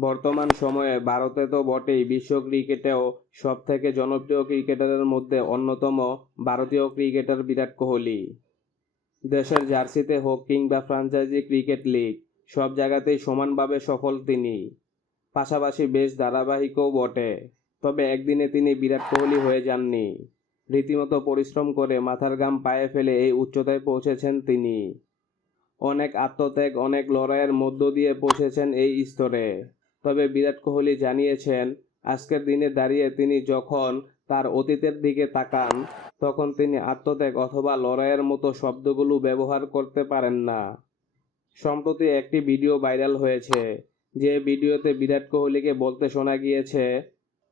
বর্তমান সময়ে ভারতে তো বটেই বিশ্ব ক্রিকেটেও সব থেকে জনপ্রিয় ক্রিকেটারের মধ্যে অন্যতম ভারতীয় ক্রিকেটার বিরাট কোহলি। দেশের জার্সিতে হোক কিংবা ফ্রাঞ্চাইজি ক্রিকেট লিগ, সব জায়গাতেই সমানভাবে সফল তিনি। পাশাপাশি বেশ ধারাবাহিকও বটে। তবে একদিনে তিনি বিরাট কোহলি হয়ে যাননি। রীতিমতো পরিশ্রম করে মাথার গাম পায়ে ফেলে এই উচ্চতায় পৌঁছেছেন তিনি। অনেক আত্মত্যাগ, অনেক লড়াইয়ের মধ্য দিয়ে পৌঁছেছেন এই স্তরে। তবে বিরাট কোহলি জানিয়েছেন, আজকের দিনে দাঁড়িয়ে তিনি যখন তার অতীতের দিকে তাকান, তখন তিনি আত্মত্যাগ অথবা লড়াইয়ের মতো শব্দগুলো ব্যবহার করতে পারেন না। সম্প্রতি একটি ভিডিও ভাইরাল হয়েছে, যে ভিডিওতে বিরাট কোহলিকে বলতে শোনা গিয়েছে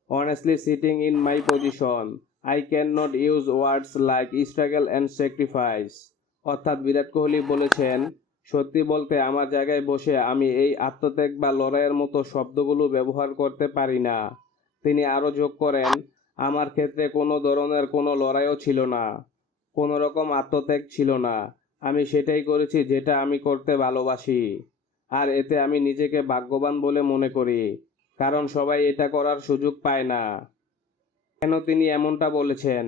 honestly sitting in my position I can not use words like struggle and sacrifice অর্থাৎ বিরাট কোহলি বলেছেন সত্যি বলতে আমার জায়গায় বসে আমি এই আত্মত্যাগ বা লড়াইয়ের মতো শব্দগুলো ব্যবহার করতে পারি না। তিনি আরও যোগ করেন, আমার ক্ষেত্রে কোনো ধরনের কোনো লড়াইও ছিল না, কোনো রকম আত্মত্যাগ ছিল না। আমি সেটাই করেছি যেটা আমি করতে ভালোবাসি। আর এতে আমি নিজেকে ভাগ্যবান বলে মনে করি, কারণ সবাই এটা করার সুযোগ পায় না। কেন তিনি এমনটা বলেছেন?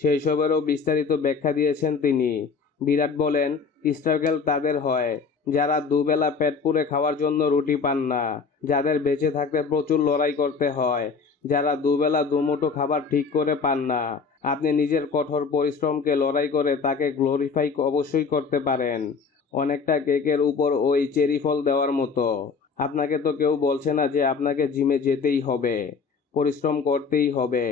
সেই সবেরও বিস্তারিত ব্যাখ্যা দিয়েছেন তিনি। বিরাট বলেন স্ট্রাগল তাদের হয়। যারা দুবেলা পেট পুরে খাওয়ার জন্য রুটি পান না, যাদের বেঁচে থাকতে প্রচুর লড়াই করতে হয়, যারা দুবেলা দুমুঠো খাবার ঠিক করে পান না, আপনি নিজের কঠোর পরিশ্রমকে লড়াই করে তাকে গ্লোরিফাই অবশ্যই করতে পারেন। অনেকটা কেকের উপর ওই চেরি ফল দেওয়ার মতো। আপনাকে তো কেউ বলছে না যে আপনাকে জিমে যেতেই হবে, পরিশ্রম করতেই হবে।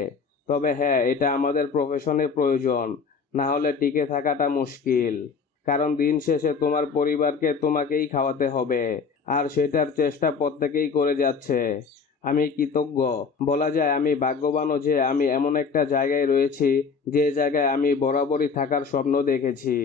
তবে হ্যাঁ এটা আমাদের প্রফেশনে প্রয়োজন। না হলে টিকে থাকাটা মুশকিল। কারণ দিন শেষে তোমার পরিবারকে তোমাকেই খাওয়াতে হবে, আর সেটার চেষ্টা প্রত্যেকেই করে যাচ্ছে। আমি কৃতজ্ঞ। বলা যায় আমি ভাগ্যবানও যে আমি এমন একটা জায়গায় রয়েছি, যে জায়গায় আমি বরাবরই থাকার স্বপ্ন দেখেছি।